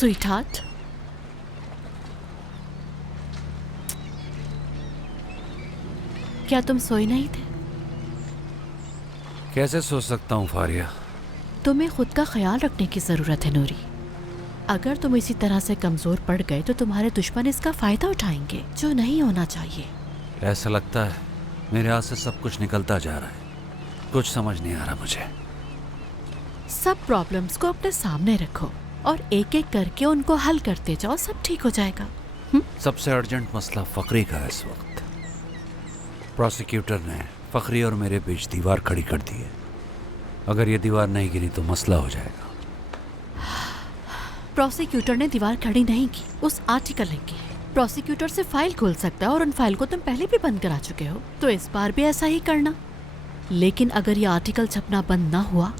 Sweetheart, क्या तुम सोए नहीं थे? कैसे सो सकता हूँ फारिया? तुम्हें खुद का ख्याल रखने की जरूरत है नूरी। अगर तुम इसी तरह से कमजोर पड़ गए तो तुम्हारे दुश्मन इसका फायदा उठाएंगे, जो नहीं होना चाहिए। ऐसा लगता है मेरे हाथ से सब कुछ निकलता जा रहा है, कुछ समझ नहीं आ रहा मुझे। सब प्रॉब्लम्स को अपने सामने रखो और एक एक करके उनको हल करते जाओ, सब ठीक हो जाएगा। सबसे अर्जेंट मसला फकरी का है इस वक्त। प्रोसिक्यूटर ने फकरी और मेरे बीच दीवार खड़ी कर दी है। अगर ये दीवार नहीं गिरी तो मसला हो जाएगा। प्रोसिक्यूटर ने दीवार खड़ी नहीं की, उस आर्टिकल ने की। प्रोसिक्यूटर से फाइल खोल सकता है और उन फाइल को तुम पहले भी बंद करा चुके हो, तो इस बार भी ऐसा ही करना। लेकिन अगर ये आर्टिकल छपना बंद ना हुआ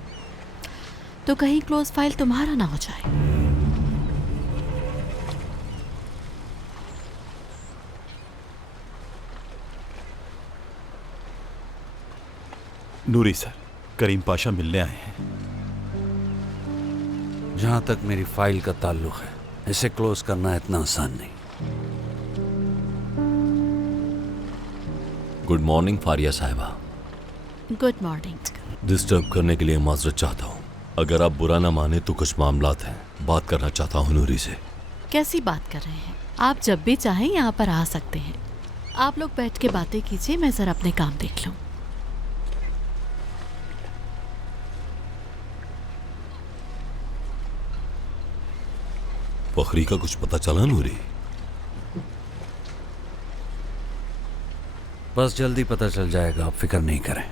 तो कहीं क्लोज फाइल तुम्हारा ना हो जाए। नूरी सर, करीम पाशा मिलने आए हैं। जहां तक मेरी फाइल का ताल्लुक है, इसे क्लोज करना इतना आसान नहीं। गुड मॉर्निंग फारिया साहिबा। Good morning. डिस्टर्ब करने के लिए माजरत चाहता हूँ। अगर आप बुरा ना माने तो कुछ मामलात हैं, बात करना चाहता हूँ नूरी से। कैसी बात कर रहे हैं आप? जब भी चाहें यहाँ पर आ सकते हैं। आप लोग बैठ के बातें कीजिए, मैं जरा अपने काम देख लूँ। फखरी का कुछ पता चला नूरी? बस जल्दी पता चल जाएगा, आप फिक्र नहीं करें।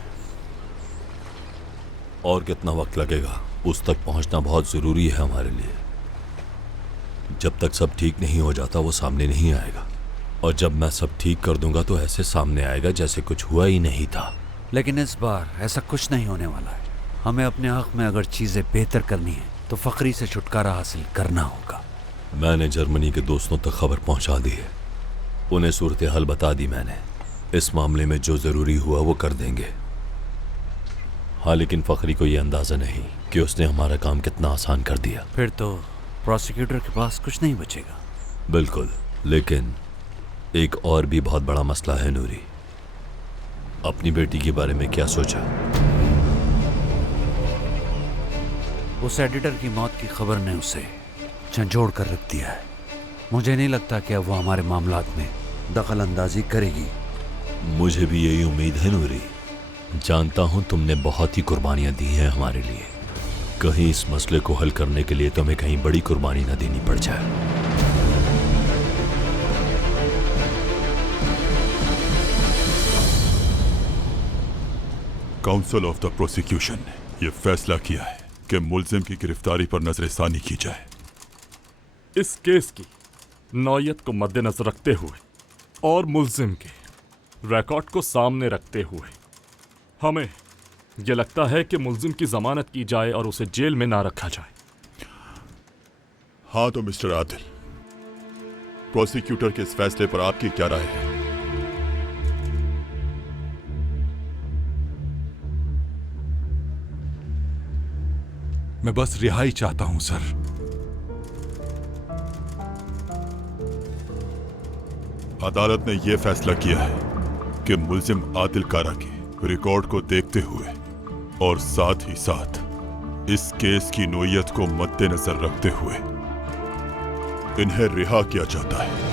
और कितना वक्त लगेगा? उस तक पहुंचना बहुत जरूरी है हमारे लिए। जब तक सब ठीक नहीं हो जाता वो सामने नहीं आएगा, और जब मैं सब ठीक कर दूंगा तो ऐसे सामने आएगा जैसे कुछ हुआ ही नहीं था। लेकिन इस बार ऐसा कुछ नहीं होने वाला है। हमें अपने हक में अगर चीजें बेहतर करनी है तो फकरी से छुटकारा हासिल करना होगा। मैंने जर्मनी के दोस्तों तक खबर पहुंचा दी है, उन्हें सूरत हाल बता दी मैंने। इस मामले में जो जरूरी हुआ वो कर देंगे। हाँ, लेकिन फखरी को यह अंदाजा नहीं कि उसने हमारा काम कितना आसान कर दिया। फिर तो प्रोसिक्यूटर के पास कुछ नहीं बचेगा। बिल्कुल, लेकिन एक और भी बहुत बड़ा मसला है नूरी। अपनी बेटी के बारे में क्या सोचा? उस एडिटर की मौत की खबर ने उसे झंझोड़ कर रख दिया है। मुझे नहीं लगता कि अब वो हमारे मामलात में दखल अंदाजी करेगी। मुझे भी यही उम्मीद है नूरी। जानता हूं तुमने बहुत ही कुर्बानियां दी हैं हमारे लिए। कहीं इस मसले को हल करने के लिए तुम्हें कहीं बड़ी कुर्बानी ना देनी पड़ जाए। काउंसिल ऑफ द प्रोसिक्यूशन ने यह फैसला किया है कि मुल्जिम की गिरफ्तारी पर नजरसानी की जाए। इस केस की नौयत को मद्देनजर रखते हुए और मुल्जिम के रिकॉर्ड को सामने रखते हुए हमें यह लगता है कि मुल्जिम की जमानत की जाए और उसे जेल में ना रखा जाए। हाँ तो मिस्टर आदिल, प्रोसिक्यूटर के इस फैसले पर आपकी क्या राय है? मैं बस रिहाई चाहता हूं सर। अदालत ने यह फैसला किया है कि मुल्जिम आदिल कारा के रिकॉर्ड को देखते हुए और साथ ही साथ इस केस की नोयत को मद्देनजर रखते हुए इन्हें रिहा किया जाता है।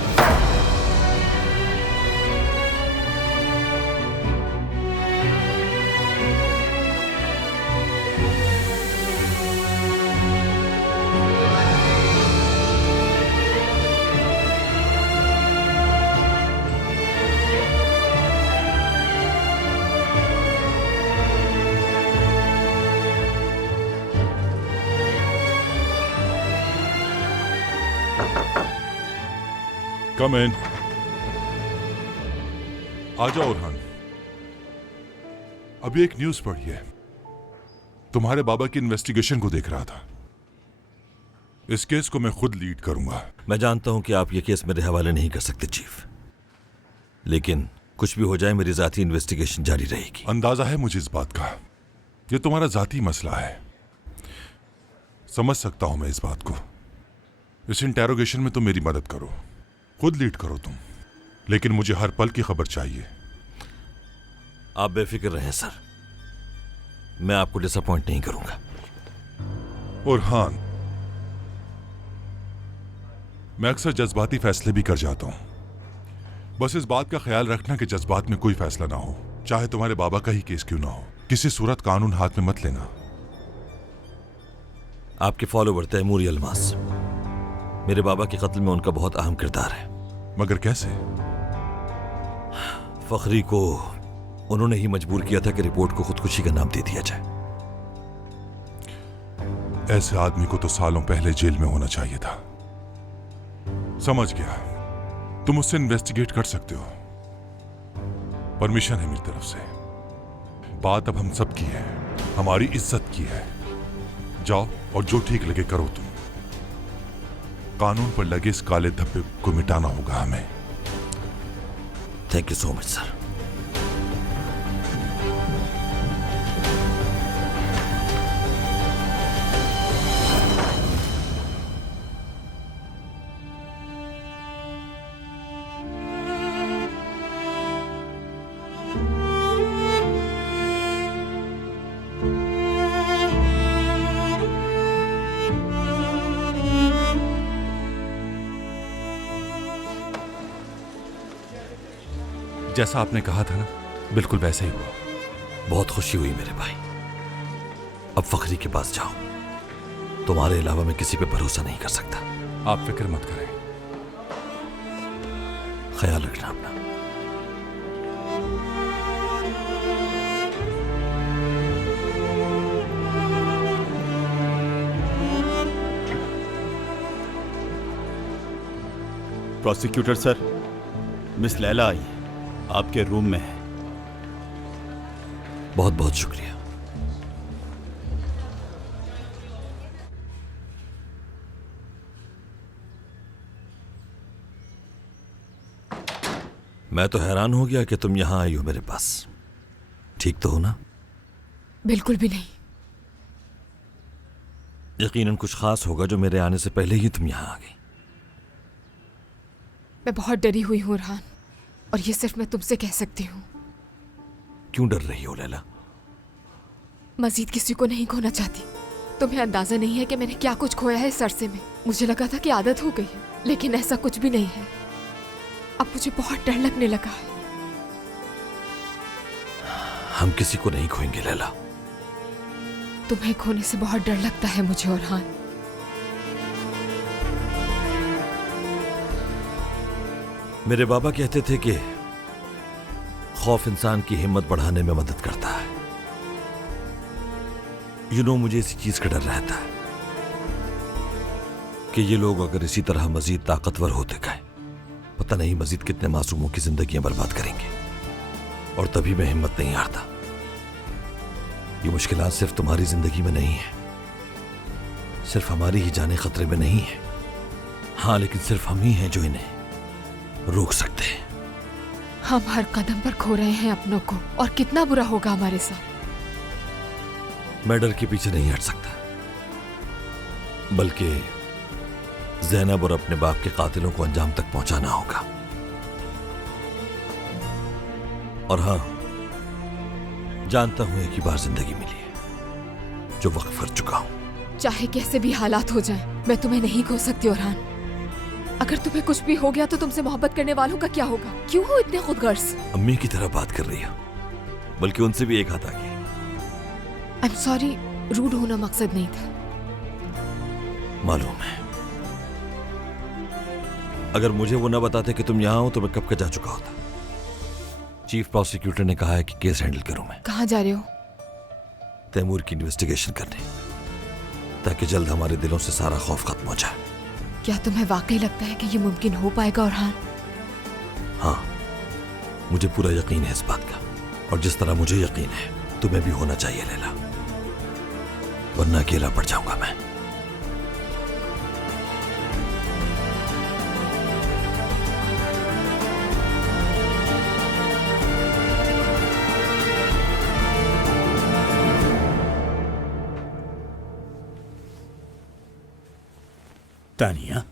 कम इन। आ जाओ उरहान। अभी एक न्यूज पढ़ी है, तुम्हारे बाबा की इन्वेस्टिगेशन को देख रहा था। इस केस को मैं खुद लीड करूंगा। मैं जानता हूं कि आप ये केस मेरे हवाले नहीं कर सकते चीफ, लेकिन कुछ भी हो जाए मेरी जाती इन्वेस्टिगेशन जारी रहेगी। अंदाजा है मुझे इस बात का, ये तुम्हारा जाती मसला है। समझ सकता हूं मैं इस बात को, इस इंटेरोगेशन में तुम मेरी मदद करो, खुद लीड करो तुम, लेकिन मुझे हर पल की खबर चाहिए। आप बेफिक्र रहें सर, मैं आपको डिसअपॉइंट नहीं करूंगा। और हाँ, मैं अक्सर जज्बाती फैसले भी कर जाता हूं। बस इस बात का ख्याल रखना कि जज्बात में कोई फैसला ना हो, चाहे तुम्हारे बाबा का ही केस क्यों ना हो। किसी सूरत कानून हाथ में मत लेना। आपके फॉलोवर तैमूर यलमास, मेरे बाबा के कत्ल में उनका बहुत अहम किरदार है। मगर कैसे? फखरी को उन्होंने ही मजबूर किया था कि रिपोर्ट को खुदकुशी का नाम दे दिया जाए। ऐसे आदमी को तो सालों पहले जेल में होना चाहिए था। समझ गया, तुम उससे इन्वेस्टिगेट कर सकते हो, परमिशन है मेरी तरफ से। बात अब हम सब की है, हमारी इज्जत की है। जाओ और जो ठीक लगे करो तुम। कानून पर लगे इस काले धब्बे को मिटाना होगा हमें। Thank you so much sir. जैसा आपने कहा था ना, बिल्कुल वैसा ही हुआ। बहुत खुशी हुई मेरे भाई। अब फखरी के पास जाओ, तुम्हारे अलावा मैं किसी पे भरोसा नहीं कर सकता। आप फिक्र मत करें। ख्याल रखना अपना। प्रोसिक्यूटर सर, मिस लैला आई, आपके रूम में है। बहुत बहुत शुक्रिया। मैं तो हैरान हो गया कि तुम यहां आई हो मेरे पास। ठीक तो हो ना? बिल्कुल भी नहीं। यकीनन कुछ खास होगा जो मेरे आने से पहले ही तुम यहां आ गई। मैं बहुत डरी हुई हूँ रहान, और ये सिर्फ मैं तुमसे कह सकती हूँ। क्यों डर रही हो लैला? मजीद किसी को नहीं खोना चाहती। तुम्हें अंदाजा नहीं है कि मैंने क्या कुछ खोया है इस अरसे में। मुझे लगा था कि आदत हो गई है, लेकिन ऐसा कुछ भी नहीं है। अब मुझे बहुत डर लगने लगा है। हम किसी को नहीं खोएंगे लैला। तुम्हें खोने से बहुत डर लगता है मुझे और मेरे बाबा कहते थे कि खौफ इंसान की हिम्मत बढ़ाने में मदद करता है। मुझे इसी चीज का डर रहता है कि ये लोग अगर इसी तरह मजीद ताकतवर होते गए, पता नहीं मजीद कितने मासूमों की जिंदगियां बर्बाद करेंगे। और तभी मैं हिम्मत नहीं हारता। ये मुश्किलात सिर्फ तुम्हारी जिंदगी में नहीं है, सिर्फ हमारी ही जाने खतरे में नहीं है। हाँ, लेकिन सिर्फ हम ही हैं जो इन्हें रोक सकते हैं। हम हर कदम पर खो रहे हैं अपनों को, और कितना बुरा होगा हमारे साथ। मैं डर के पीछे नहीं हट सकता, बल्कि ज़ैनब और अपने बाप के कातिलों को अंजाम तक पहुंचाना होगा। और हां, जानता हूं एक ही बार जिंदगी मिली है जो वक्फ कर चुका हूं। चाहे कैसे भी हालात हो जाएं, मैं तुम्हें नहीं खो सकती ओरहान। अगर तुम्हें कुछ भी हो गया तो तुमसे मोहब्बत करने वालों का क्या होगा? क्यों हो इतने खुदगर्ज? अम्मी की तरह बात कर रही हो, बल्कि उनसे भी एक हाथ आगे। आई एम सॉरी, रूड होना मकसद नहीं था। मालूम है, अगर मुझे वो न बताते कि तुम यहां हो तो मैं कब का जा चुका होता। चीफ प्रोसिक्यूटर ने कहा है कि केस हैंडल करूं मैं। कहां जा रहे हो? तैमूर की इन्वेस्टिगेशन करने, ताकि जल्द हमारे दिलों से सारा खौफ खत्म हो जाए। क्या तुम्हें वाकई लगता है कि ये मुमकिन हो पाएगा ओरहान? हाँ, मुझे पूरा यकीन है इस बात का, और जिस तरह मुझे यकीन है तुम्हें भी होना चाहिए लैला, वरना अकेला पड़ जाऊंगा मैं। तानिया,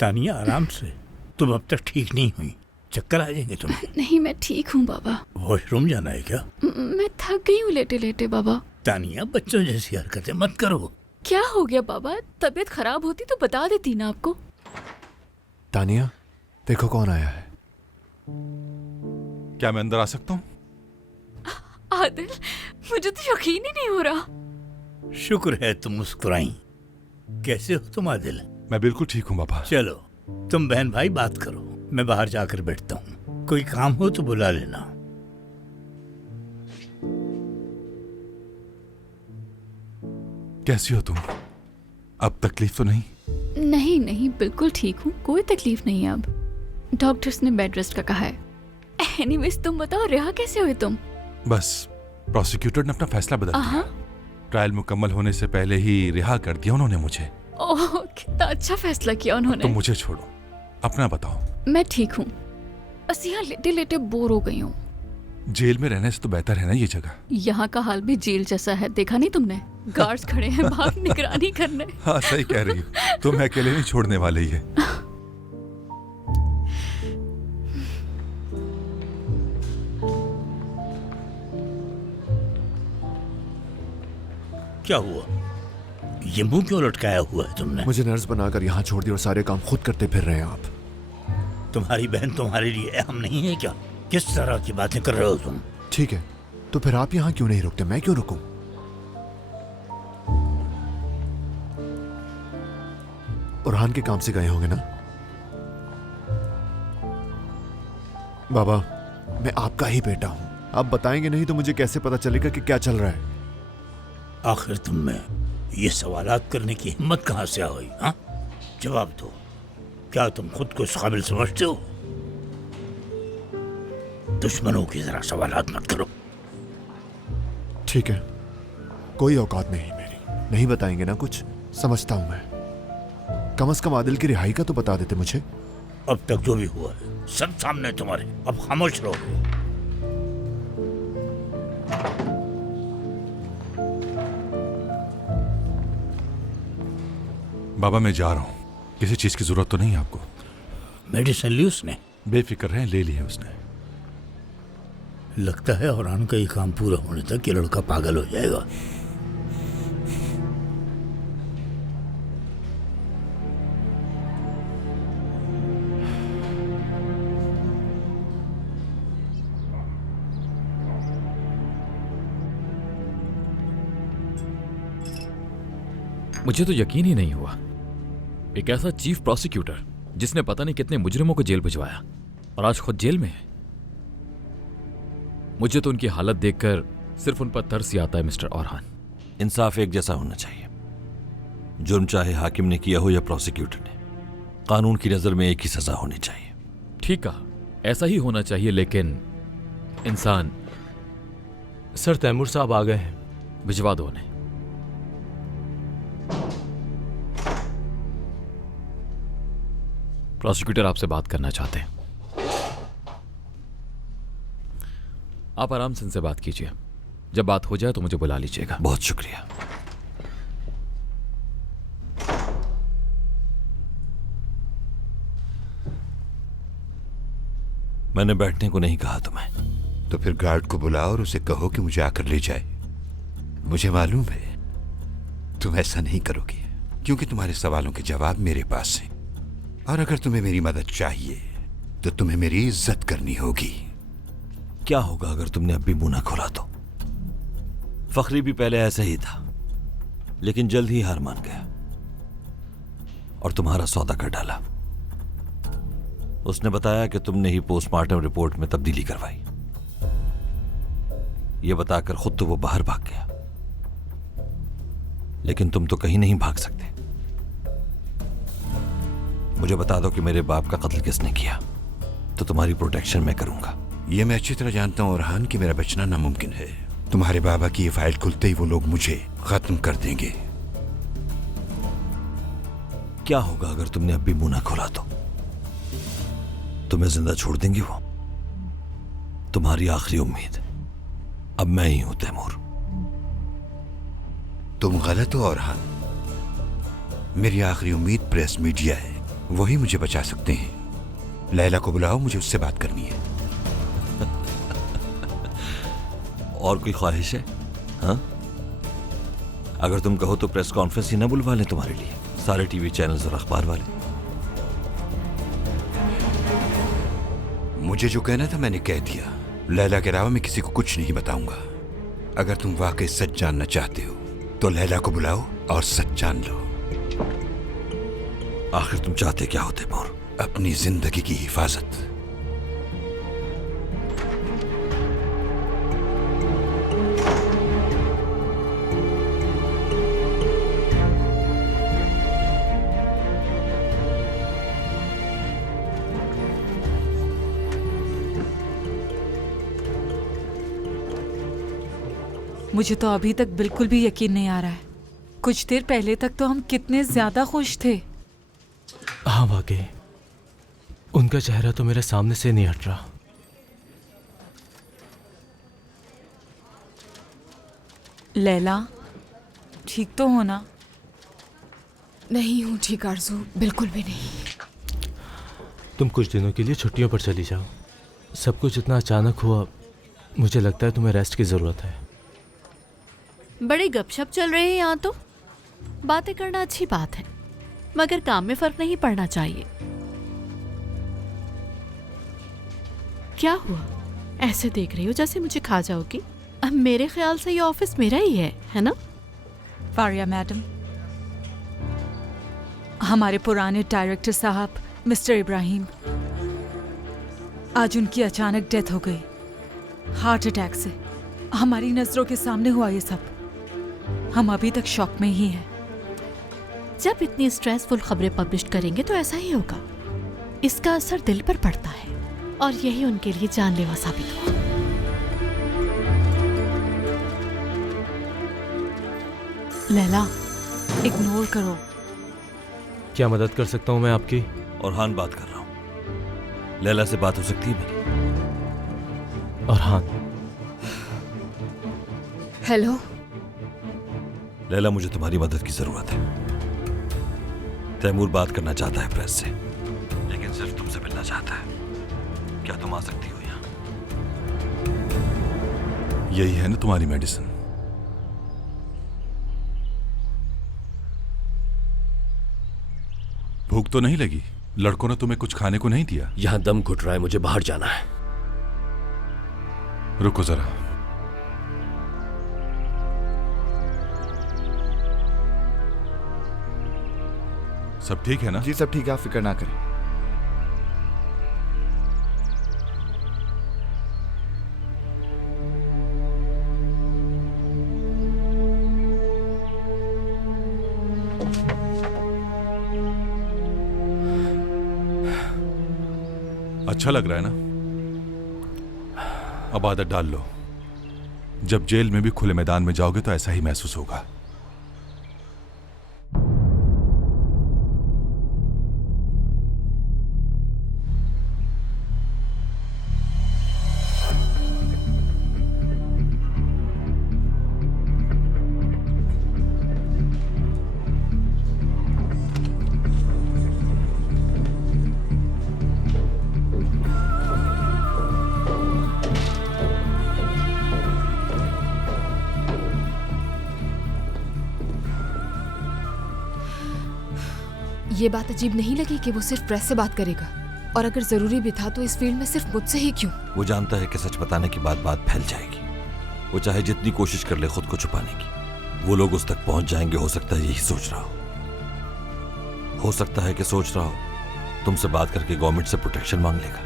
तानिया आराम से, तुम अब तक ठीक नहीं हुई, चक्कर आ जाएंगे तुम्हें। नहीं, मैं ठीक हूँ बाबा। वॉशरूम जाना है क्या? मैं थक गई हूँ लेटे लेटे बाबा। तानिया, बच्चों जैसी हरकतें मत करो। क्या हो गया बाबा? तबीयत खराब होती तो बता देती ना आपको। तानिया, देखो कौन आया है। क्या मैं अंदर आ सकता हूँ? आदिल, मुझे तो यकीन ही नहीं हो रहा। शुक्र है तुम मुस्कुराई। कैसे हो तुम आदिल? मैं बिल्कुल ठीक हूँ बाबा। चलो तुम बहन भाई बात करो, मैं बाहर जाकर बैठता हूँ। कोई काम हो तो बुला लेना। कैसी हो तुम? अब तकलीफ तो नहीं? नहीं नहीं, बिल्कुल ठीक हूँ, कोई तकलीफ नहीं है अब। डॉक्टर्स ने बेड रेस्ट का कहा है। एनीवेज तुम बताओ, रिहा कैसे हुए तुम? बस प्रोसिक्यूटर ने अपना फैसला बदल दिया। हाँ? ट्रायल मुकम्मल होने से पहले ही रिहा कर दिया उन्होंने मुझे। ओह, कितना अच्छा फैसला किया उन्होंने। तुम मुझे छोड़ो, अपना बताओ। मैं ठीक हूँ, बस यहाँ लेटे लेटे बोर हो गई हूँ। जेल में रहने से तो बेहतर है ना ये जगह। यहाँ का हाल भी जेल जैसा है, देखा नहीं तुमने? गार्ड्स खड़े हैं बाहर निगरानी करने। हाँ सही कह रही हो, तुम अकेले नहीं छोड़ने वाले ही है। क्या हुआ? ये मुंह क्यों लटकाया हुआ है तुमने? मुझे नर्स बनाकर यहाँ छोड़ दिया और सारे काम खुद करते फिर रहे हैं आप। तुम्हारी बहन तुम्हारे लिए अहम नहीं है क्या? किस तरह की बातें कर रहे हो तुम? ठीक है, तो फिर आप यहाँ क्यों नहीं रुकते? मैं क्यों रुकूं? उरहान के काम से गए होंगे ना? बाबा, मैं आपका ही बेटा हूं। आप बताएंगे नहीं तो मुझे कैसे पता चलेगा कि क्या चल रहा है? आखिर तुम में ये सवालात करने की हिम्मत कहां से आई? हाँ, जवाब दो। क्या तुम खुद को इस काबिल समझते हो? दुश्मनों की तरह सवालात मत करो। ठीक है, कोई औकात नहीं मेरी। नहीं बताएंगे ना कुछ? समझता हूं मैं। कम से कम आदिल की रिहाई का तो बता देते मुझे। अब तक जो भी हुआ है सब सामने तुम्हारे, अब खामोश रहो। बाबा मैं जा रहा हूँ, किसी चीज की जरूरत तो नहीं आपको? मेडिसिन ली उसने? बेफिक्र रहें, ले ली है उसने। लगता है औरान का ये काम पूरा होने तक ये लड़का पागल हो जाएगा। मुझे तो यकीन ही नहीं हुआ, एक ऐसा चीफ प्रोसिक्यूटर जिसने पता नहीं कितने मुजरिमों को जेल भिजवाया और आज खुद जेल में है। मुझे तो उनकी हालत देखकर सिर्फ उन पर तरस ही आता है मिस्टर औरहान। इंसाफ एक जैसा होना चाहिए। जुर्म चाहे हाकिम ने किया हो या प्रोसिक्यूटर ने, कानून की नजर में एक ही सजा होनी चाहिए। ठीक कहा, ऐसा ही होना चाहिए, लेकिन इंसान। सर तैमूर साहब आ गए हैं। भिजवा दो उन्हें। प्रोसिक्यूटर आपसे बात करना चाहते हैं। आप आराम से इनसे बात कीजिए, जब बात हो जाए तो मुझे बुला लीजिएगा। बहुत शुक्रिया। मैंने बैठने को नहीं कहा तुम्हें। तो फिर गार्ड को बुलाओ और उसे कहो कि मुझे आकर ले जाए। मुझे मालूम है तुम ऐसा नहीं करोगे, क्योंकि तुम्हारे सवालों के जवाब मेरे पास हैं। और अगर तुम्हें मेरी मदद चाहिए तो तुम्हें मेरी इज्जत करनी होगी। क्या होगा अगर तुमने अब भी मुंह ना खोला तो? फखरी भी पहले ऐसा ही था, लेकिन जल्द ही हार मान गया और तुम्हारा सौदा कर डाला। उसने बताया कि तुमने ही पोस्टमार्टम रिपोर्ट में तब्दीली करवाई। यह बताकर खुद तो वो बाहर भाग गया, लेकिन तुम तो कहीं नहीं भाग सकते। मुझे बता दो कि मेरे बाप का कत्ल किसने किया, तो तुम्हारी प्रोटेक्शन मैं करूंगा। यह मैं अच्छी तरह जानता हूं औरहान कि मेरा बचना नामुमकिन है। तुम्हारे बाबा की ये फाइल खुलते ही वो लोग मुझे खत्म कर देंगे। क्या होगा अगर तुमने अब भी मुंह ना खोला तो? तुम्हें जिंदा छोड़ देंगे वो? तुम्हारी आखिरी उम्मीद अब मैं ही हूं तैमूर। तुम गलत हो औरहान। मेरी आखिरी उम्मीद प्रेस मीडिया है, वही मुझे बचा सकते हैं। लैला को बुलाओ, मुझे उससे बात करनी है। और कोई ख्वाहिश है? हाँ, अगर तुम कहो तो प्रेस कॉन्फ्रेंस ही ना बुलवा लें तुम्हारे लिए, सारे टीवी चैनल्स और अखबार वाले। मुझे जो कहना था मैंने कह दिया। लैला के अलावा मैं किसी को कुछ नहीं बताऊंगा। अगर तुम वाकई सच जानना चाहते हो तो लैला को बुलाओ और सच जान लो। आखिर तुम चाहते क्या हो तैमूर? अपनी जिंदगी की हिफाजत। मुझे तो अभी तक बिल्कुल भी यकीन नहीं आ रहा है। कुछ देर पहले तक तो हम कितने ज्यादा खुश थे। हाँ वाकई, उनका चेहरा तो मेरे सामने से नहीं हट रहा। लैला, ठीक तो हो ना? नहीं हूँ ठीक आरज़ू, बिल्कुल भी नहीं। तुम कुछ दिनों के लिए छुट्टियों पर चली जाओ। सब कुछ इतना अचानक हुआ, मुझे लगता है तुम्हें रेस्ट की जरूरत है। बड़ी गपशप चल रही है यहाँ तो। बातें करना अच्छी बात है, मगर काम में फर्क नहीं पड़ना चाहिए। क्या हुआ? ऐसे देख रही हो जैसे मुझे खा जाओगी। अब मेरे ख्याल से ये ऑफिस मेरा ही है ना? फारिया मैडम, हमारे पुराने डायरेक्टर साहब मिस्टर इब्राहिम, आज उनकी अचानक डेथ हो गई, हार्ट अटैक से। हमारी नजरों के सामने हुआ ये सब। हम अभी तक शॉक में ही हैं। जब इतनी स्ट्रेसफुल खबरें पब्लिश करेंगे तो ऐसा ही होगा। इसका असर दिल पर पड़ता है और यही उनके लिए जानलेवा साबित हुआ। लैला, इग्नोर करो। क्या मदद कर सकता हूँ मैं आपकी? औरहान बात कर रहा हूँ। लैला से बात हो सकती है मेरी? औरहान। हेलो लैला, मुझे तुम्हारी मदद की जरूरत है। तैमूर बात करना चाहता है प्रेस से, लेकिन सिर्फ तुमसे मिलना चाहता है। क्या तुम आ सकती हो यहाँ? यही है ना तुम्हारी मेडिसिन? भूख तो नहीं लगी? लड़कों ने तुम्हें कुछ खाने को नहीं दिया? यहां दम घुट रहा है, मुझे बाहर जाना है। रुको जरा। सब ठीक है ना? जी सब ठीक है, आप फिक्र ना करें। अच्छा लग रहा है ना? अब आदत डाल लो। जब जेल में भी खुले मैदान में जाओगे तो ऐसा ही महसूस होगा। ये बात अजीब नहीं लगी कि वो सिर्फ प्रेस से बात करेगा? और अगर जरूरी भी था तो इस फील्ड में सिर्फ मुझसे ही क्यों? वो जानता है कि सच बताने के बाद बात फैल जाएगी। वो चाहे जितनी कोशिश कर ले खुद को छुपाने की, वो लोग उस तक पहुंच जाएंगे। हो सकता है यही सोच रहा हो सकता है कि सोच रहा हो तुमसे बात करके गवर्नमेंट से प्रोटेक्शन मांग लेगा।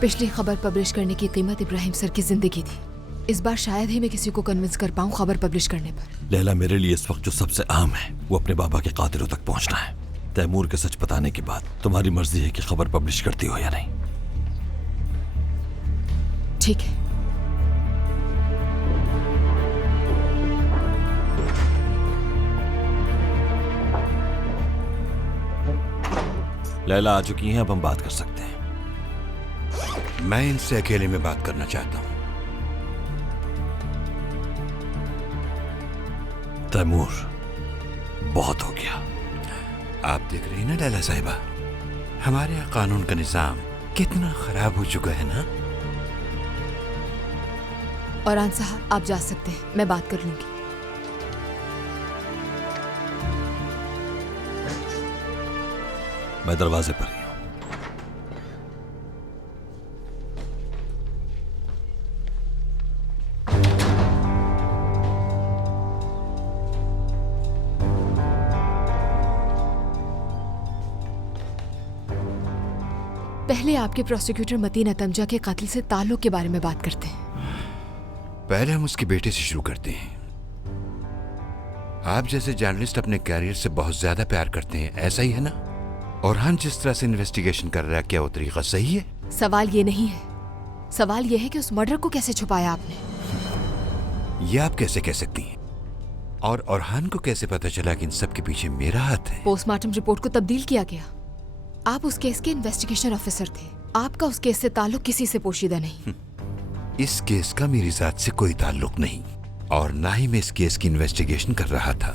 पिछली खबर पब्लिश करने की कीमत इब्राहिम सर की जिंदगी थी। इस बार शायद ही मैं किसी को कन्विंस कर पाऊं खबर पब्लिश करने पर। लैला, मेरे लिए इस वक्त जो सबसे अहम है वो अपने बाबा के कातिलों तक पहुंचना है। तैमूर के सच बताने के बाद तुम्हारी मर्जी है कि खबर पब्लिश करती हो या नहीं। ठीक है। लैला आ चुकी हैं, अब हम बात कर सकते हैं। मैं इनसे अकेले में बात करना चाहता हूं। तैमूर, बहुत हो गया। आप देख रही ना लैला साहिबा, हमारे यहाँ कानून का निजाम कितना खराब हो चुका है ना। औरान साहब आप जा सकते हैं, मैं बात कर लूंगी। मैं दरवाजे पर ही हूं। पहले आपके प्रोसिक्यूटर मतीन अतमजा के कत्ल से ताल्लुक के बारे में बात करते हैं। पहले हम उसके बेटे से शुरू करते हैं। आप जैसे जर्नलिस्ट अपने कैरियर से बहुत ज्यादा प्यार करते हैं, ऐसा ही है ना? औरहान जिस तरह से इन्वेस्टिगेशन कर रहा है, क्या वो तरीका सही है? सवाल ये नहीं है, सवाल ये है कि उस मर्डर को कैसे छुपाया आपने। ये आप कैसे कह सकती हैं? और औरहान को कैसे पता चला कि इन सब के पीछे मेरा हाथ है? पोस्टमार्टम रिपोर्ट को तब्दील किया गया। आप उस केस के इन्वेस्टिगेशन ऑफिसर थे, आपका उस केस से ताल्लुक किसी से पोशीदा नहीं। इस केस का मेरी जात से कोई ताल्लुक नहीं, और ना ही मैं इस केस की इन्वेस्टिगेशन कर रहा था।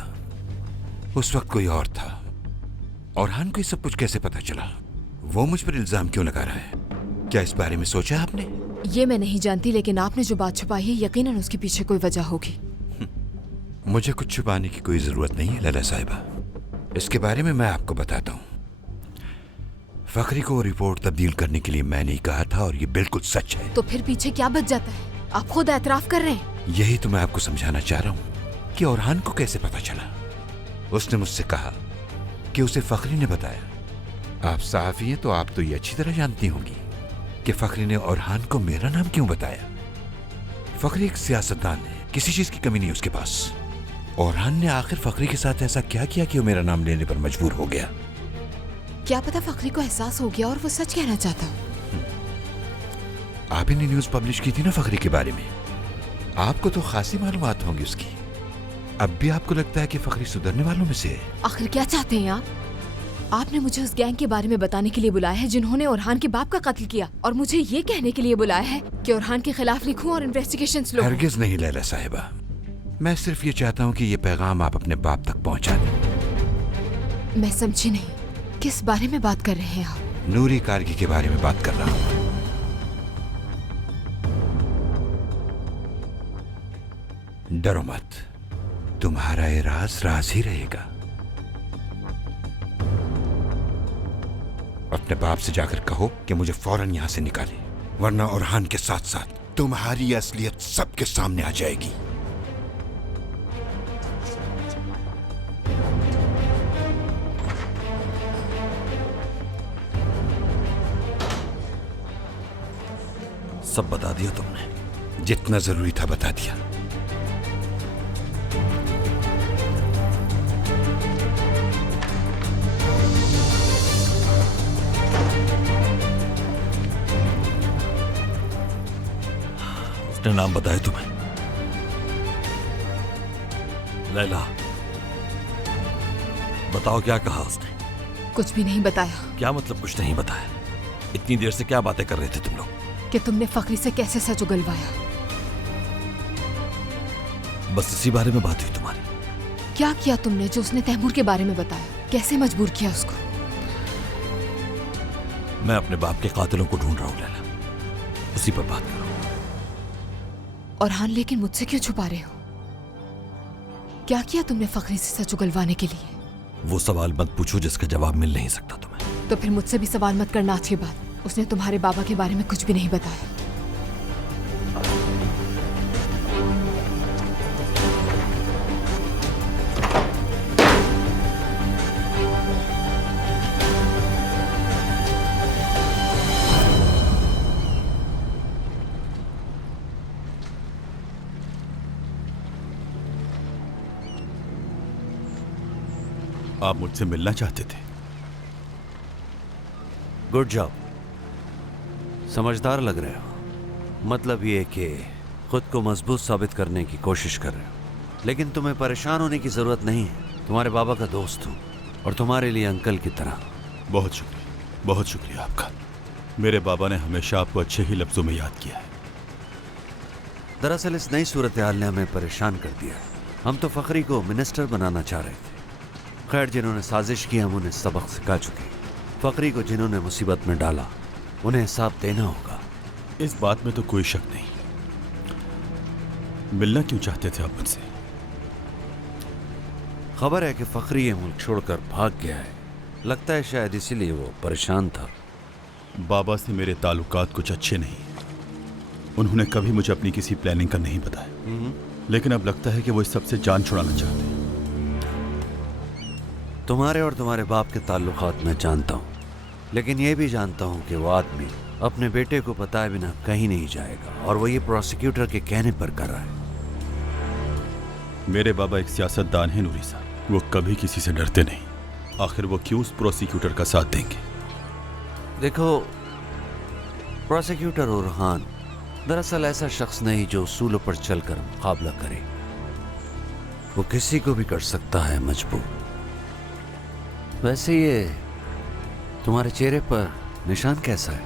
उस वक्त कोई और था। औरहान को ये सब कुछ कैसे पता चला? वो मुझ पर इल्जाम क्यों लगा रहा है? क्या इस बारे में सोचा आपने? ये मैं नहीं जानती, लेकिन आपने जो बात छुपाई है यकीनन उसके पीछे कोई वजह होगी। मुझे कुछ छुपाने की कोई जरूरत नहीं है लैला साहिबा। इसके बारे में मैं आपको बताता हूँ। फखरी को रिपोर्ट तब्दील करने के लिए मैंने ही कहा था, और ये बिल्कुल सच है। तो फिर पीछे क्या बच जाता है? आप खुद एतराफ कर रहे हैं। यही तो मैं आपको समझाना चाह रहा हूँ कि औरहान को कैसे पता चला। उसने मुझसे कहा कि उसे फखरी ने बताया। आप सहाफी हैं तो आप तो ये अच्छी तरह जानती होंगी कि फखरी ने औरहान को मेरा नाम क्यों बताया। फखरी एक सियासतदान है, किसी चीज की कमी नहीं उसके पास। औरहान ने आखिर फखरी के साथ ऐसा क्या किया कि वो मेरा नाम लेने पर मजबूर हो गया? क्या पता फखरी को एहसास हो गया और वो सच कहना चाहता। आपने न्यूज पब्लिश की थी ना फखरी के बारे में, आपको तो खासी मालूमात होंगी उसकी। अब भी आपको लगता है कि फखरी सुधरने वालों में से है? आखिर क्या चाहते हैं आप? आपने मुझे उस गैंग के बारे में बताने के लिए बुलाया है जिन्होंने औरहान के बाप का कत्ल किया, और मुझे ये कहने के लिए बुलाया है कि औरहान के खिलाफ लिखूं और इन्वेस्टिगेशन शुरू। हरगिज नहीं लैला साहिबा, मैं सिर्फ ये चाहता हूँ कि ये पैगाम आप अपने बाप तक पहुँचा दें। मैं समझी नहीं, किस बारे में बात कर रहे हैं आप? नूरी कारगी के बारे में बात कर रहा हूँ। डरो मत, तुम्हारा ये राज राज ही रहेगा। अपने बाप से जाकर कहो कि मुझे फौरन यहां से निकाले, वरना औरहान के साथ साथ तुम्हारी असलियत सबके सामने आ जाएगी। सब बता दिया तुमने? जितना जरूरी था बता दिया। उसने नाम बताया तुम्हें? लैला, बताओ क्या कहा उसने? कुछ भी नहीं बताया। क्या मतलब कुछ नहीं बताया? इतनी देर से क्या बातें कर रहे थे तुम लोग? कि तुमने फखरी से कैसे सच उगलवाया। बस इसी बारे में बात हुई तुम्हारी? क्या किया तुमने जो उसने तैमूर के बारे में बताया? कैसे मजबूर किया उसको? मैं अपने बाप के कातिलों को ढूंढ रहा हूं लैला, उसी पर बात करो। औरहान, लेकिन मुझसे क्यों छुपा रहे हो? क्या किया तुमने फखरी से सच उगलवाने के लिए? वो सवाल मत पूछो जिसका जवाब मिल नहीं सकता तुम्हें। तो फिर मुझसे भी सवाल मत करना आज के बाद। उसने तुम्हारे बाबा के बारे में कुछ भी नहीं बताया। आप मुझसे मिलना चाहते थे? गुड जॉब, समझदार लग रहे हो। मतलब ये कि खुद को मजबूत साबित करने की कोशिश कर रहे हो, लेकिन तुम्हें परेशान होने की जरूरत नहीं है। तुम्हारे बाबा का दोस्त हूँ और तुम्हारे लिए अंकल की तरह। बहुत शुक्रिया आपका। मेरे बाबा ने हमेशा आपको अच्छे ही लफ्जों में याद किया है। दरअसल इस नई सूरत हाल ने हमें परेशान कर दिया है। हम तो फखरी को मिनिस्टर बनाना चाह रहे थे, खैर, जिन्होंने साजिश की हम उन्हें सबक सिखा चुके। फकरी को जिन्होंने मुसीबत में डाला उन्हें हिसाब देना होगा। इस बात में तो कोई शक नहीं। मिलना क्यों चाहते थे आप मुझसे? खबर है कि फकरी ये मुल्क छोड़कर भाग गया है। लगता है शायद इसीलिए वो परेशान था। बाबा से मेरे ताल्लुकात कुछ अच्छे नहीं। उन्होंने कभी मुझे अपनी किसी प्लानिंग का नहीं बताया, लेकिन अब लगता है कि वो इस सबसे जान छुड़ाना चाहते हैं। तुम्हारे और तुम्हारे बाप के ताल्लुकात मैं जानता हूँ, लेकिन ये भी जानता हूँ कि वो आदमी अपने बेटे को बताए बिना कहीं नहीं जाएगा, और वो ये प्रोसिक्यूटर के कहने पर कर रहा है। मेरे बाबा एक सियासतदान है नूरी साहब, वो कभी किसी से डरते नहीं। आखिर वो क्यों उस प्रोसिक्यूटर का साथ देंगे? देखो, प्रोसिक्यूटर उरहान दरअसल ऐसा शख्स नहीं जो उसूलों पर चलकर मुकाबला करे। वो किसी को भी कर सकता है मजबूर। वैसे ये तुम्हारे चेहरे पर निशान कैसा है?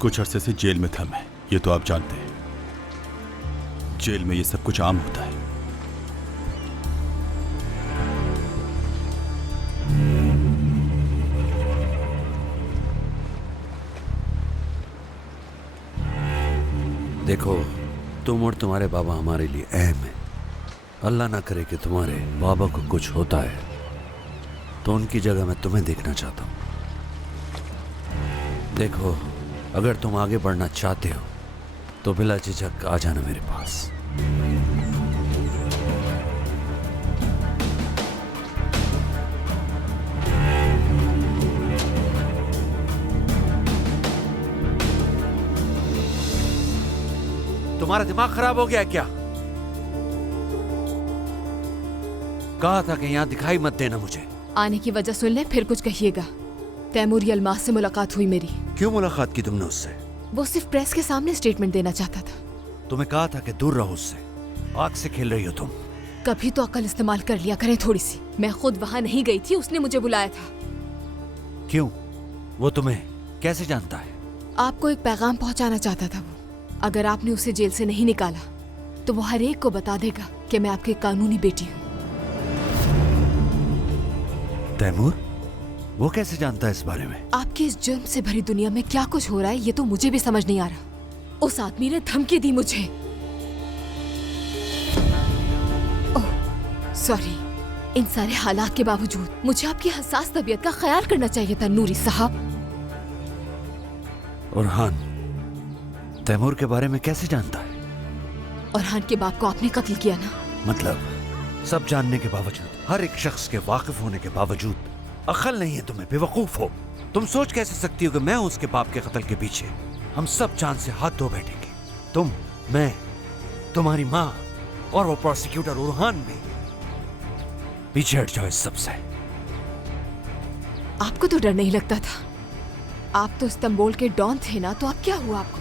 कुछ अरसे से जेल में था मैं, ये तो आप जानते हैं। जेल में ये सब कुछ आम होता है। देखो, तुम और तुम्हारे बाबा हमारे लिए अहम है। अल्लाह ना करे कि तुम्हारे बाबा को कुछ होता है तो उनकी जगह मैं तुम्हें देखना चाहता हूं। देखो, अगर तुम आगे बढ़ना चाहते हो तो बिला झिझक आ जाना मेरे पास। तुम्हारा दिमाग खराब हो गया क्या? कहा था कि यहां दिखाई मत देना मुझे। आने की वजह सुन ले, फिर कुछ कहिएगा। तैमूर अल्मास से मुलाकात हुई मेरी। क्यों मुलाकात की तुमने उससे? वो सिर्फ प्रेस के सामने स्टेटमेंट देना चाहता था। तुम्हें कहा था कि दूर रहो उससे। आग से खेल रही हो तुम। कभी तो अकल इस्तेमाल कर लिया करें थोड़ी सी। मैं खुद वहां नहीं गई थी, उसने मुझे बुलाया था। क्यों? वो तुम्हें कैसे जानता है? आपको एक पैगाम पहुंचाना चाहता था वो। अगर आपने उसे जेल से नहीं निकाला तो वो हर एक को बता देगा कि मैं आपकी कानूनी बेटी हूँ। तैमूर? वो कैसे जानता है इस बारे में? आपकी इस जुर्म से भरी दुनिया में क्या कुछ हो रहा है ये तो मुझे भी समझ नहीं आ रहा। उस आदमी ने धमकी दी मुझे। ओह, सॉरी। इन सारे हालात के बावजूद मुझे आपकी हसास तबीयत का ख्याल करना चाहिए था नूरी साहब। उरहान तैमूर के बारे में कैसे जानता है? उरहान के बाप को आपने कत्ल किया ना? मतलब सब जानने के बावजूद, हर एक शख्स के वाकिफ होने के बावजूद अक्ल नहीं है तुम्हें? बेवकूफ हो। तुम सोच कैसे सकती हो कि मैं उसके बाप के कत्ल के पीछे? हम सब जान से हाथ धो बैठेंगे। तुम, मैं, तुम्हारी माँ और वो प्रोसिक्यूटर उरहान भी। पीछे हट जाओ इस सब से। आपको तो डर नहीं लगता था? आप तो इस्तांबुल के डॉन थे ना, तो अब क्या हुआ आपको?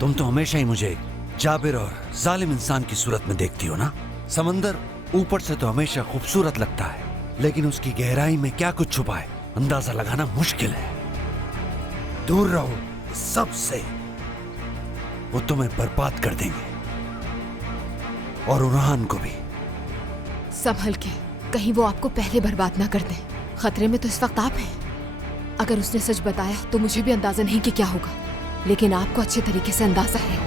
तुम तो हमेशा ही मुझे जाबिर और जालिम इंसान की सूरत में देखती हो ना। समंदर ऊपर से तो हमेशा खूबसूरत लगता है, लेकिन उसकी गहराई में क्या कुछ छुपा है अंदाजा लगाना मुश्किल है। दूर रहो सबसे, वो तुम्हें बर्बाद कर देंगे, और उरहान को भी। संभल के, कहीं वो आपको पहले बर्बाद ना कर दें। खतरे में तो इस वक्त आप हैं। अगर उसने सच बताया तो मुझे भी अंदाजा नहीं कि क्या होगा, लेकिन आपको अच्छे तरीके से अंदाजा है।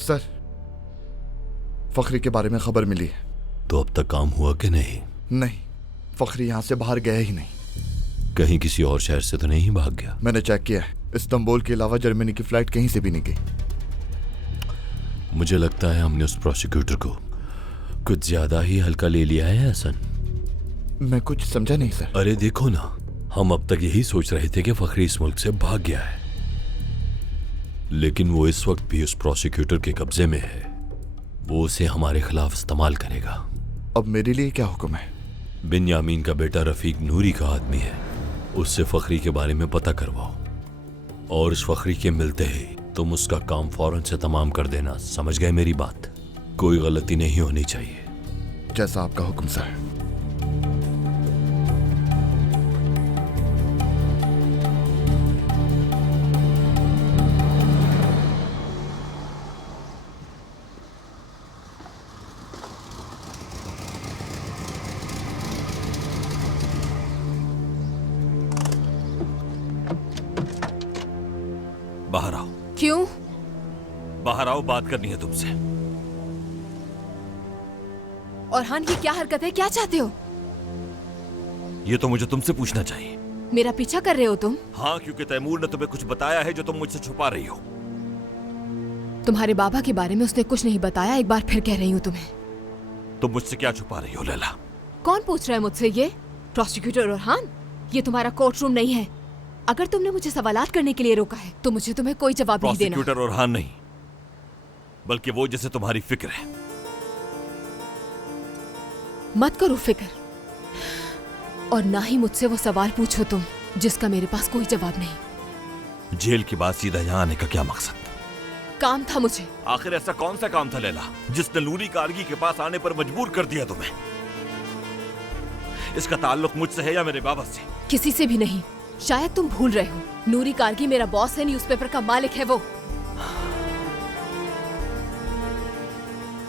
सर, फखरी के बारे में खबर मिली है। तो अब तक काम हुआ कि नहीं? नहीं, फखरी यहाँ से बाहर गया ही नहीं। कहीं किसी और शहर से तो नहीं भाग गया? मैंने चेक किया है, इस्तांबुल के अलावा जर्मनी की फ्लाइट कहीं से भी नहीं गई। मुझे लगता है हमने उस प्रोसिक्यूटर को कुछ ज्यादा ही हल्का ले लिया है हसन। मैं कुछ समझा नहीं सर। अरे देखो ना, हम अब तक यही सोच रहे थे कि फखरी इस मुल्क से भाग गया है, लेकिन वो इस वक्त भी उस प्रोसिक्यूटर के कब्जे में है। वो उसे हमारे खिलाफ इस्तेमाल करेगा। अब मेरे लिए क्या हुक्म है? बिन्यामीन का बेटा रफीक नूरी का आदमी है, उससे फखरी के बारे में पता करवाओ, और उस फखरी के मिलते ही तुम उसका काम फौरन से तमाम कर देना। समझ गए मेरी बात? कोई गलती नहीं होनी चाहिए। जैसा आपका हुक्म सर। बाहर आओ। क्यों? बाहर आओ, बात करनी है तुमसे। और हान, ये क्या हरकत है? क्या चाहते हो? ये तो मुझे तुमसे पूछना चाहिए। मेरा पीछा कर रहे हो तुम? हाँ, क्योंकि तैमूर ने तुम्हें कुछ बताया है जो तुम मुझसे छुपा रही हो। तुम्हारे बाबा के बारे में उसने कुछ नहीं बताया, एक बार फिर कह रही हूँ तुम्हें। तुम मुझसे क्या छुपा रही हो लैला? कौन पूछ रहा है मुझसे ये? प्रोसिक्यूटर ऑरहान, ये तुम्हारा कोर्ट रूम नहीं है। अगर तुमने मुझे सवालात करने के लिए रोका है तो मुझे तुम्हें कोई जवाब नहीं देना। प्रोसिक्यूटर ऑरहान नहीं, बल्कि वो जिसे तुम्हारी फिक्र है। मत करो फिक्र, और ना ही मुझसे वो सवाल पूछो तुम जिसका मेरे पास कोई जवाब नहीं। जेल के बाद सीधा यहाँ आने का क्या मकसद? काम था मुझे। आखिर ऐसा कौन सा काम था लैला जिसने नूरी कारगी के पास आने पर मजबूर कर दिया तुम्हें? इसका ताल्लुक मुझसे है या मेरे बाबा से? किसी से भी नहीं। शायद तुम भूल रहे हो, नूरी कारगी मेरा बॉस है, न्यूज़पेपर का मालिक है वो।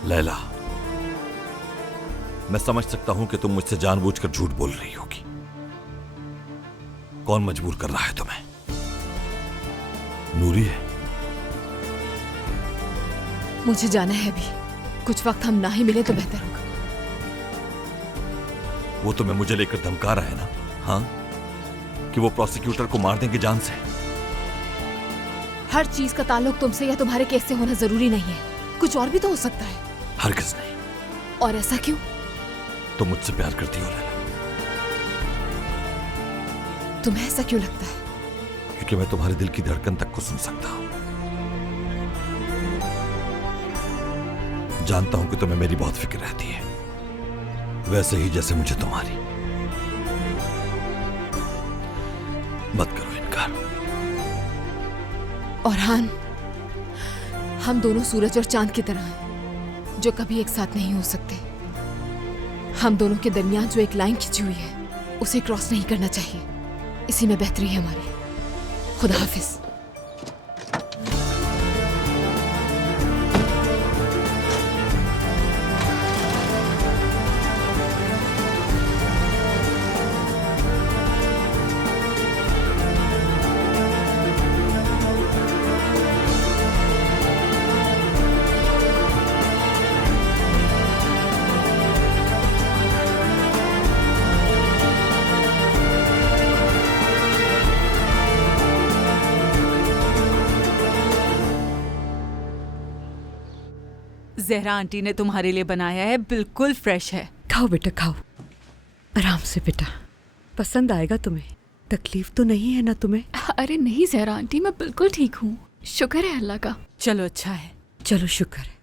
लैला, मैं समझ सकता हूं कि तुम मुझसे जानबूझकर झूठ बोल रही होगी। कौन मजबूर कर रहा है तुम्हें? नूरी है? मुझे जाना है अभी, कुछ वक्त हम ना ही मिले तो बेहतर होगा। वो तुम्हें मुझे लेकर धमका रहा है ना? हाँ, कि वो प्रोसिक्यूटर को मार देंगे जान से। हर चीज का ताल्लुक तुमसे या तुम्हारे केस से होना जरूरी नहीं है, कुछ और भी तो हो सकता है। हरगिज़ नहीं। और ऐसा क्यों? तुम मुझसे प्यार करती हो लैला। तुम्हें ऐसा क्यों लगता है? क्योंकि मैं तुम्हारे दिल की धड़कन तक को सुन सकता हूं। जानता हूं कि तुम्हें मेरी बहुत फिक्र रहती है, वैसे ही जैसे मुझे तुम्हारी। मत करो इनकार। ऑरहान, हम दोनों सूरज और चांद की तरह हैं, जो कभी एक साथ नहीं हो सकते। हम दोनों के दरमियान जो एक लाइन खिंची हुई है, उसे क्रॉस नहीं करना चाहिए। इसी में बेहतरी है हमारी। खुदा हाफिज। जहरा आंटी ने तुम्हारे लिए बनाया है, बिल्कुल फ्रेश है। खाओ बेटा खाओ, आराम से बेटा, पसंद आएगा तुम्हें। तकलीफ तो नहीं है ना तुम्हें? अरे नहीं जहरा आंटी, मैं बिल्कुल ठीक हूँ, शुक्र है अल्लाह का। चलो अच्छा है। चलो शुक्र है।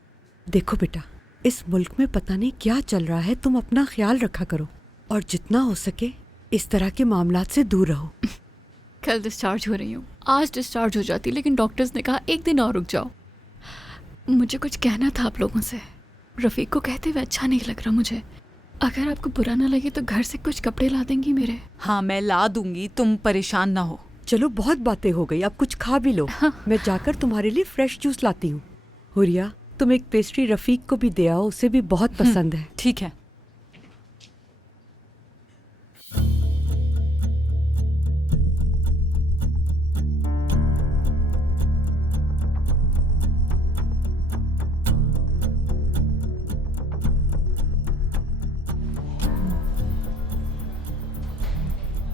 देखो बेटा, इस मुल्क में पता नहीं क्या चल रहा है, तुम अपना ख्याल रखा करो और जितना हो सके इस तरह के मामलात से दूर रहो। कल डिस्चार्ज हो रही हूँ, आज डिस्चार्ज हो जाती, लेकिन डॉक्टर्स ने कहा एक दिन और रुक जाओ। मुझे कुछ कहना था आप लोगों से। रफ़ीक को कहते हुए अच्छा नहीं लग रहा मुझे। अगर आपको बुरा ना लगे तो घर से कुछ कपड़े ला देंगी मेरे? हाँ मैं ला दूंगी, तुम परेशान ना हो। चलो बहुत बातें हो गई, अब कुछ खा भी लो। हाँ। मैं जाकर तुम्हारे लिए फ्रेश जूस लाती हूँ। हुरिया, तुम एक पेस्ट्री रफ़ीक को भी दे आओ, उसे भी बहुत पसंद है। ठीक है।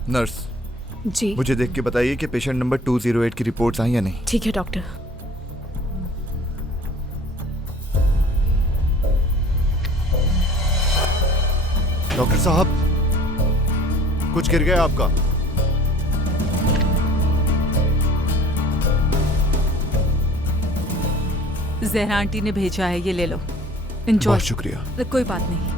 नर्स जी, मुझे देख के बताइए कि पेशेंट नंबर 208 की रिपोर्ट्स आई या नहीं। ठीक है डॉक्टर। डॉक्टर साहब, कुछ गिर गया आपका? जहरा आंटी ने भेजा है, ये ले लो। एंजॉय। बहुत शुक्रिया। कोई बात नहीं।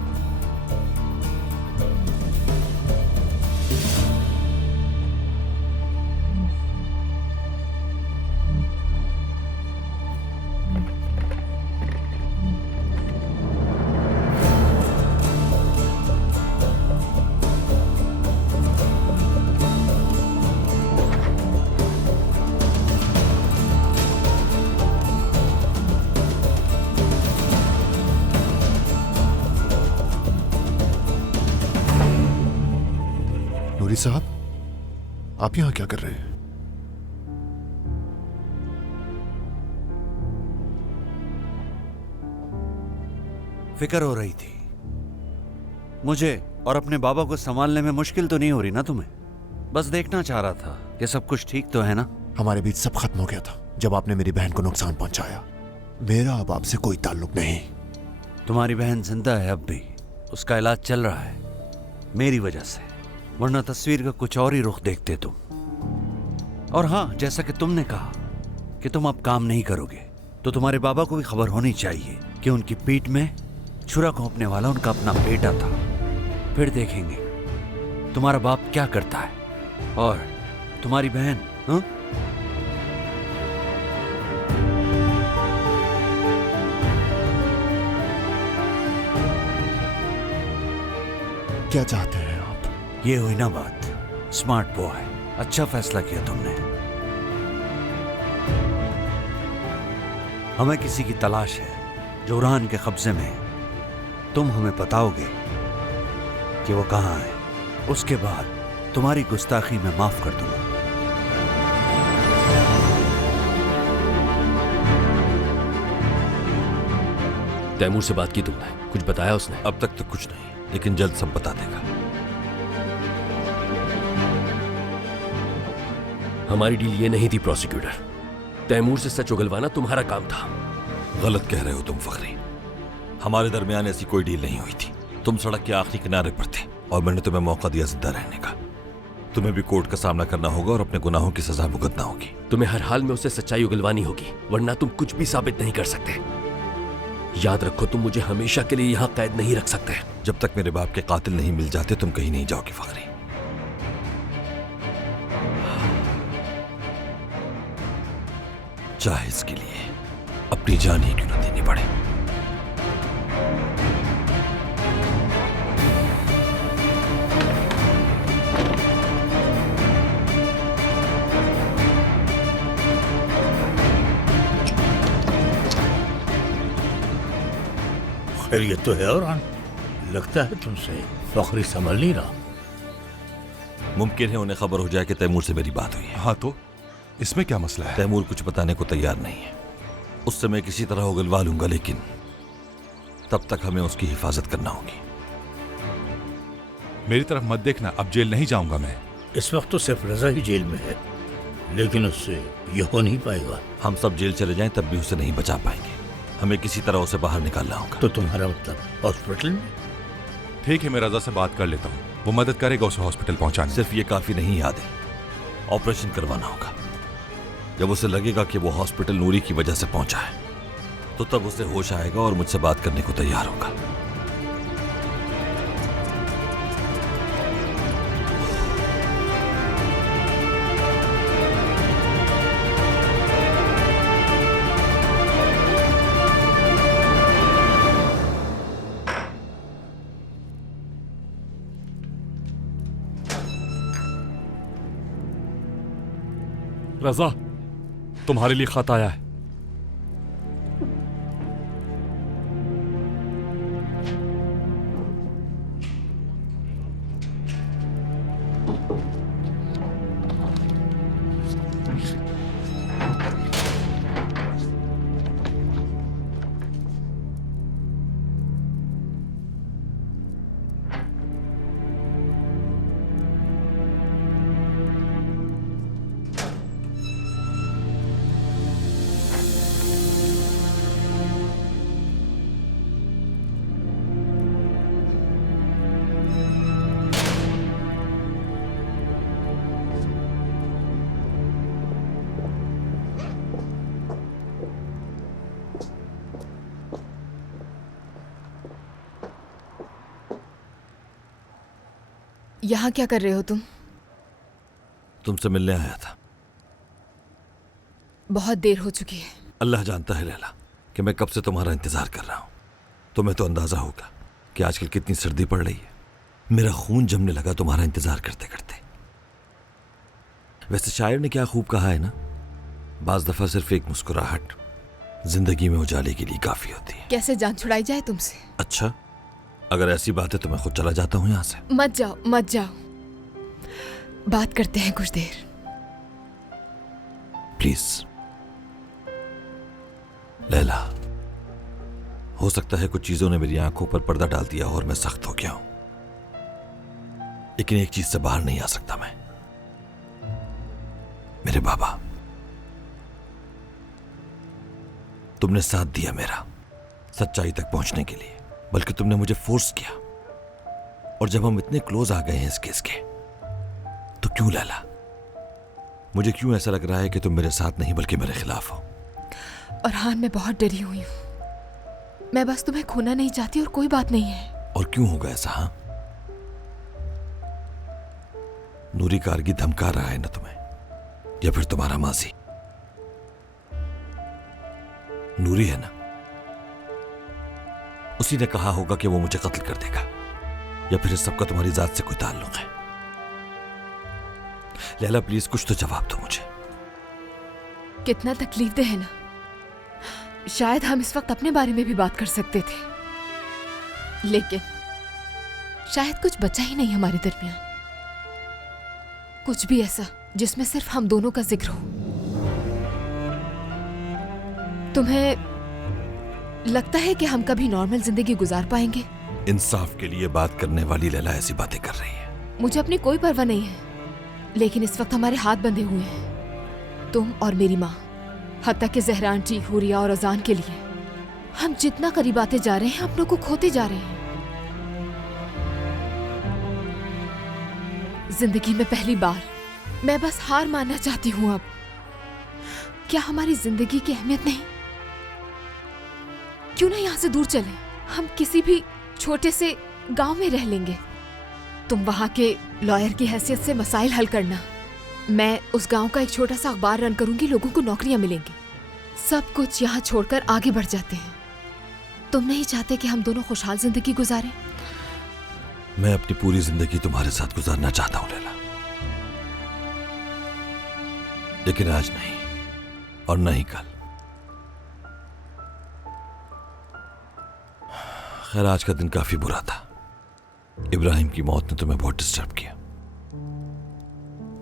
आप यहाँ क्या कर रहे हैं? फिक्र हो रही थी मुझे और अपने बाबा को संभालने में मुश्किल तो नहीं हो रही ना तुम्हें? बस देखना चाह रहा था कि सब कुछ ठीक तो है ना। हमारे बीच सब खत्म हो गया था जब आपने मेरी बहन को नुकसान पहुंचाया। मेरा अब आपसे कोई ताल्लुक नहीं। तुम्हारी बहन जिंदा है अब भी, उसका इलाज चल रहा है मेरी वजह से, वरना तस्वीर का कुछ और ही रुख देखते तुम। और हाँ, जैसा कि तुमने कहा कि तुम अब काम नहीं करोगे, तो तुम्हारे बाबा को भी खबर होनी चाहिए कि उनकी पीठ में छुरा घोंपने वाला उनका अपना बेटा था। फिर देखेंगे तुम्हारा बाप क्या करता है और तुम्हारी बहन। हाँ? क्या चाहते हैं आप? ये हुई ना बात। स्मार्ट बॉय, अच्छा फैसला किया तुमने। हमें किसी की तलाश है जो उरान के कब्जे में है। तुम हमें बताओगे कि वो कहाँ है, उसके बाद तुम्हारी गुस्ताखी में माफ कर दूंगा। तैमूर से बात की तुमने? कुछ बताया उसने? अब तक तो कुछ नहीं, लेकिन जल्द सब बता देगा। हमारी डील ये नहीं थी प्रोसिक्यूटर। तैमूर से सच उगलवाना तुम्हारा काम था। गलत कह रहे हो तुम फखरी। हमारे दरमियान ऐसी कोई डील नहीं हुई थी। तुम सड़क के आखिरी किनारे पर थे और मैंने तुम्हें मौका दिया जिंदा रहने का। तुम्हें भी कोर्ट का सामना करना होगा और अपने गुनाहों की सजा भुगतना होगी। तुम्हें हर हाल में उसे सच्चाई उगलवानी होगी, वरना तुम कुछ भी साबित नहीं कर सकते। याद रखो, तुम मुझे हमेशा के लिए यहाँ कैद नहीं रख सकते। जब तक मेरे बाप के कातिल नहीं मिल जाते तुम कहीं नहीं जाओगे फखरी। चाहे इसके लिए अपनी जान ही क्यों न देनी पड़े। खैरियत तो है और लगता है तुमसे फखरी संभल नहीं रहा। मुमकिन है उन्हें खबर हो जाए कि तैमूर से मेरी बात हुई है। हाँ तो इसमें क्या मसला है? तैमूर कुछ बताने को तैयार नहीं है। उससे मैं किसी तरह उगलवा लूंगा, लेकिन तब तक हमें उसकी हिफाजत करना होगी। मेरी तरफ मत देखना, अब जेल नहीं जाऊंगा मैं। इस वक्त तो सिर्फ रजा ही जेल में है, लेकिन उससे ये हो नहीं पाएगा। हम सब जेल चले जाएं तब भी उसे नहीं बचा पाएंगे। हमें किसी तरह उसे बाहर निकालना होगा। तो तुम्हारा मतलब हॉस्पिटल में? ठीक है, मैं रजा से बात कर लेता हूँ, वो मदद करेगा उसे हॉस्पिटल पहुंचाने। सिर्फ ये काफी नहीं, याद है ऑपरेशन करवाना होगा। जब उसे लगेगा कि वो हॉस्पिटल नूरी की वजह से पहुंचा है, तो तब उसे होश आएगा और मुझसे बात करने को तैयार होगा। रजा, तुम्हारे लिए खत आया है। यहाँ क्या कर रहे हो तुम? तुमसे मिलने आया था। बहुत देर हो चुकी है। अल्लाह जानता है लैला कि मैं कब से तुम्हारा इंतजार कर रहा हूं। तुम्हें तो अंदाजा होगा कि आजकल कितनी सर्दी पड़ रही है। मेरा खून जमने लगा तुम्हारा इंतजार करते करते। वैसे शायर ने क्या खूब कहा है ना, बाज दफा सिर्फ एक मुस्कुराहट जिंदगी में उजाले के लिए काफी होती है। कैसे जान छुड़ाई जाए तुमसे? अच्छा, अगर ऐसी बात है तो मैं खुद चला जाता हूँ यहाँ से। मत जाओ, मत जाओ। बात करते हैं कुछ देर। प्लीज लैला, हो सकता है कुछ चीजों ने मेरी आंखों पर पर्दा डाल दिया और मैं सख्त हो गया हूं, लेकिन एक चीज से बाहर नहीं आ सकता मैं। मेरे बाबा, तुमने साथ दिया मेरा सच्चाई तक पहुंचने के लिए, बल्कि तुमने मुझे फोर्स किया। और जब हम इतने क्लोज आ गए हैं इस केस के, तो क्यों लैला, मुझे क्यों ऐसा लग रहा है कि तुम मेरे साथ नहीं बल्कि मेरे खिलाफ हो? और हाँ, मैं बहुत डरी हुई हूं। मैं बस तुम्हें खोना नहीं चाहती और कोई बात नहीं है। और क्यों होगा ऐसा? हाँ, नूरी कारगी धमका रहा है ना तुम्हें, या फिर तुम्हारा मासी? नूरी है ना, उसी ने कहा होगा कि वो मुझे कत्ल कर देगा, या फिर इस सबका तुम्हारी जात से कोई ताल्लुक है? लैला प्लीज कुछ तो जवाब दो मुझे। कितना तकलीफदेह है ना। शायद हम इस वक्त अपने बारे में भी बात कर सकते थे, लेकिन शायद कुछ बचा ही नहीं हमारे दरमियान। कुछ भी ऐसा जिसमें सिर्फ हम दोनों का जिक्र हो। तुम्हें लगता है कि हम कभी नॉर्मल जिंदगी गुजार पाएंगे? इंसाफ के लिए बात करने वाली लैला ऐसी बातें कर रही है। मुझे अपनी कोई परवाह नहीं है, लेकिन इस वक्त हमारे हाथ बंधे हुए हैं, तुम और मेरी माँ, हत्ता के ज़हरा आंटी, हुरिया और अजान के लिए। हम जितना करीब आते जा रहे हैं, अपनों को खोते जा रहे हैं। जिंदगी में पहली बार मैं बस हार मानना चाहती हूँ। अब क्या हमारी जिंदगी की अहमियत नहीं? क्यों ना यहाँ से दूर चले? हम किसी भी छोटे से गांव में रह लेंगे। तुम वहां के लॉयर की हैसियत से मसाइल हल करना, मैं उस गांव का एक छोटा सा अखबार रन करूंगी, लोगों को नौकरियां मिलेंगी। सब कुछ यहाँ छोड़कर आगे बढ़ जाते हैं। तुम नहीं चाहते कि हम दोनों खुशहाल जिंदगी गुजारें? मैं अपनी पूरी जिंदगी तुम्हारे साथ गुजारना चाहता हूं लैला, लेकिन आज नहीं और न ही कल। खैर, आज का दिन काफी बुरा था। इब्राहिम की मौत ने तुम्हें बहुत डिस्टर्ब किया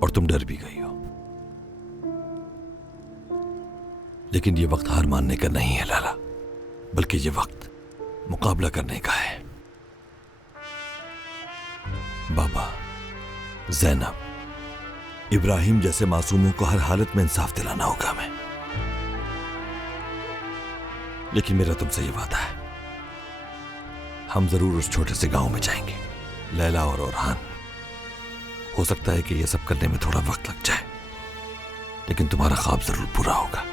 और तुम डर भी गई हो, लेकिन ये वक्त हार मानने का नहीं है लैला, बल्कि ये वक्त मुकाबला करने का है। बाबा, ज़ैनब, इब्राहिम जैसे मासूमों को हर हालत में इंसाफ दिलाना होगा हमें। लेकिन मेरा तुमसे ये वादा है, हम जरूर उस छोटे से गांव में जाएंगे, लैला और ओरहान। हो सकता है कि यह सब करने में थोड़ा वक्त लग जाए, लेकिन तुम्हारा ख्वाब जरूर पूरा होगा।